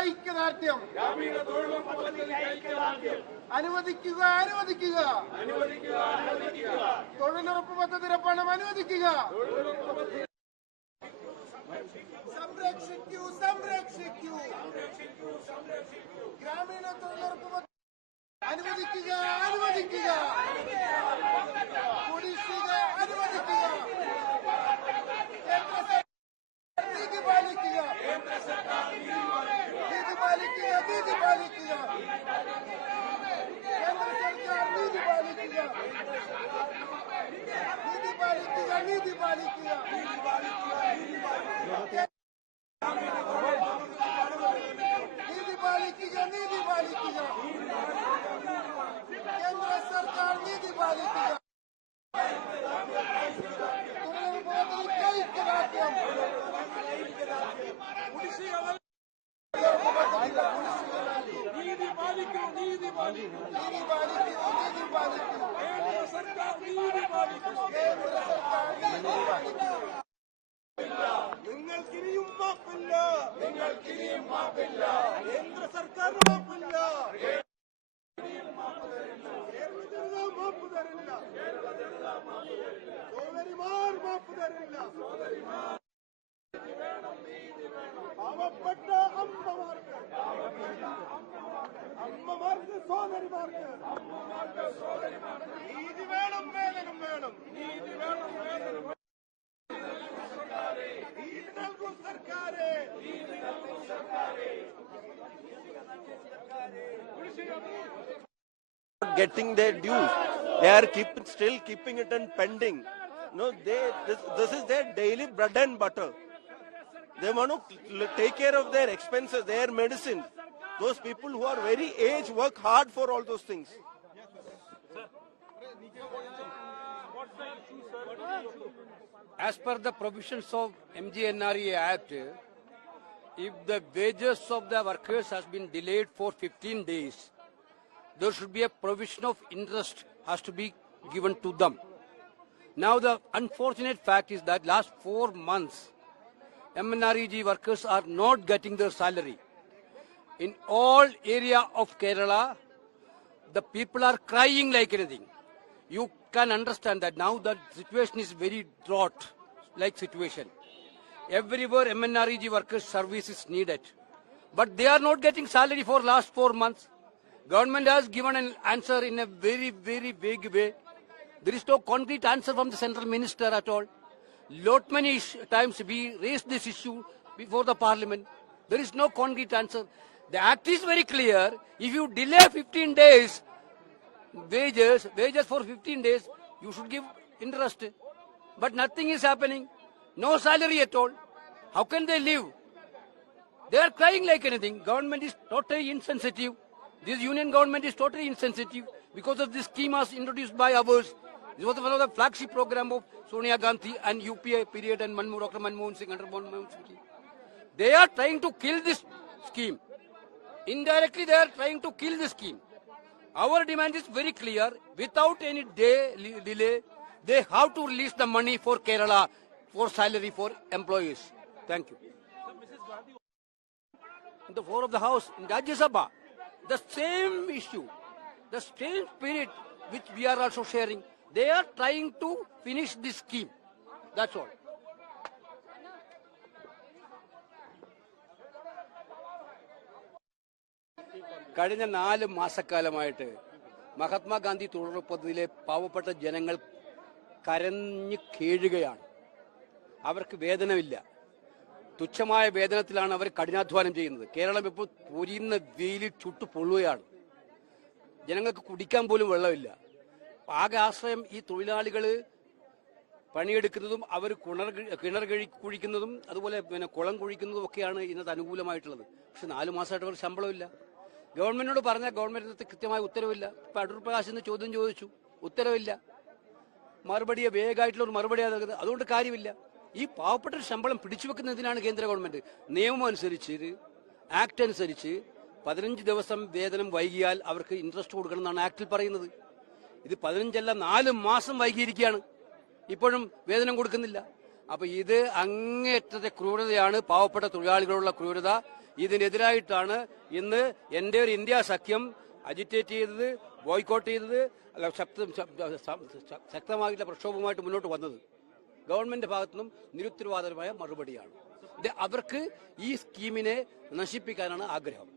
ഐക്യദാർഢ്യം അനുവദിക്കുക അനുവദിക്കുക തൊഴിലുറപ്പ് പദ്ധതിയുടെ പണം അനുവദിക്കുക. സംരക്ഷിക്കൂ സംരക്ഷിക്കൂ ഗ്രാമീണ തൊഴിലുറപ്പ് പദ്ധതി അനുവദിക്കുക അനുവദിക്കുക കുടിശ്ശിക അനുവദിക്കുക. നീതി പാലിക്കുക നീതി പാലിക്കുക നീതി പാലിക്കുക കേന്ദ്ര സർക്കാർ നീതി പാലിക്കുക നീതി പാലിക്കുക നീതി പാലിക്കുക നീതി പാലിക്കുക നീതി പാലിക്കുക കേന്ദ്ര സർക്കാർ നീതി പാലിക്കുക. ഐക്യദാർഢ്യം നീതി പാലിക്കൂ നീതി പാലിക്കൂ നീതി പാലിക്കൂ നീതി പാലിക്കൂ കേന്ദ്ര സർക്കാർ നീതി പാലിക്കൂ കേന്ദ്ര സർക്കാർ നീതി പാലിക്കൂ. നിങ്ങൾക്കിനിയും മാപ്പില്ല നിങ്ങൾക്കിനിയും മാപ്പില്ല കേന്ദ്ര സർക്കാർ മാപ്പില്ല മാപ്പ് തരില്ല സോദരിമാർ മാപ്പ് തരില്ല. പാവപ്പെട്ട അമ്മമാർക്ക് സോദരിമാർക്ക് നീതി വേണം വേതനം വേണം നീതി വേണം വേതനം നീതി നൽകും സർക്കാരെ നീതി നൽകും സർക്കാരെ. Getting their dues, they are still keeping it in pending. No, this is their daily bread and butter. They want to take care of their expenses, their medicine. Those people who are very aged work hard for all those things. As per the provisions of MGNRA Act, if the wages of the workers has been delayed for 15 days, there should be a provision of interest has to be given to them. Now the unfortunate fact is that last 4 months, MNREG workers are not getting their salary. In all area of Kerala, the people are crying like anything. You can understand that now the situation is very drought-like situation. Everywhere MNREG workers' service is needed. But they are not getting salary for last 4 months. Government has given an answer in a very, very vague way. There is no concrete answer from the central minister at all. Lot many times we raised this issue before the parliament. There is no concrete answer. The act is very clear. If you delay 15 days, wages for 15 days, you should give interest. But nothing is happening. No salary at all. How can they live? They are crying like anything. Government is totally insensitive. This union government is totally insensitive because of this scheme was introduced by ours. This was one of the flagship program of Sonia Gandhi and UPA period and Dr. Manmohan Singh under Manmohan Singh. They are trying to kill this scheme. Indirectly, they are trying to kill this scheme. Our demand is very clear. Without any delay, they have to release the money for Kerala for salary for employees. Thank you. In the floor of the House, in Rajya Sabha, the same issue, the same spirit which we are also sharing, they are trying to finish this scheme. That's all. കഴിഞ്ഞ 4 മാസക്കാലമായിട്ട് മഹാത്മാഗാന്ധി തൊഴിലുറപ്പ് പദ്ധതിയിലെ പാവപ്പെട്ട ജനങ്ങൾ കരഞ്ഞു കീഴുകയാണ്. അവർക്ക് വേതനമില്ല. തുച്ഛമായ വേതനത്തിലാണ് അവർ കഠിനാധ്വാനം ചെയ്യുന്നത്. കേരളം ഇപ്പോൾ പൊരിയുന്ന വെയിലിൽ ചുട്ടു പൊള്ളുകയാണ്. ജനങ്ങൾക്ക് കുടിക്കാൻ പോലും വെള്ളമില്ല. ആകെ ആശ്രയം ഈ തൊഴിലാളികൾ പണിയെടുക്കുന്നതും അവർ കിണർ കുഴിക്കുന്നതും അതുപോലെ കുളം കുഴിക്കുന്നതും ഒക്കെയാണ് ഇന്നത്തെ അനുകൂലമായിട്ടുള്ളത്. പക്ഷെ 4 മാസമായിട്ട് അവർ ശമ്പളമില്ല. ഗവൺമെന്റിനോട് പറഞ്ഞാൽ ഗവൺമെന്റിന് കൃത്യമായ ഉത്തരവില്ല. ഇപ്പം അടൂർ പ്രകാശിന് ചോദ്യം ചോദിച്ചു, ഉത്തരവില്ല. മറുപടിയെ വേഗമായിട്ടുള്ള ഒരു മറുപടിയാണ് നൽകുന്നത്. അതുകൊണ്ട് കാര്യമില്ല. ഈ പാവപ്പെട്ട ശമ്പളം പിടിച്ചു വെക്കുന്നതിനാണ് കേന്ദ്ര ഗവൺമെന്റ് നിയമം അനുസരിച്ച്, ആക്ട് അനുസരിച്ച് 15 ദിവസം വേതനം വൈകിയാൽ അവർക്ക് ഇൻട്രസ്റ്റ് കൊടുക്കണം എന്നാണ് ആക്ടിൽ പറയുന്നത്. ഇത് 15 അല്ല 4 മാസം വൈകിയിരിക്കുകയാണ്. ഇപ്പോഴും വേതനം കൊടുക്കുന്നില്ല. അപ്പൊ ഇത് അങ്ങേയറ്റത്തെ ക്രൂരതയാണ്, പാവപ്പെട്ട തൊഴിലാളികളുള്ള ക്രൂരത. ഇതിനെതിരായിട്ടാണ് ഇന്ന് എൻ്റെ ഒരു ഇന്ത്യ സഖ്യം അജിറ്റേറ്റ് ചെയ്തത്, ബോയ്ക്കോട്ട് ചെയ്തത്, അല്ല ശക്തമായിട്ടുള്ള പ്രക്ഷോഭവുമായിട്ട് മുന്നോട്ട് വന്നത്. ഗവൺമെന്റ് ഭാഗത്തു നിന്നും നിരുത്തരവാദപരമായ മറുപടിയാണ്. അവർക്ക് ഈ സ്കീമിനെ നശിപ്പിക്കാനാണ് ആഗ്രഹം.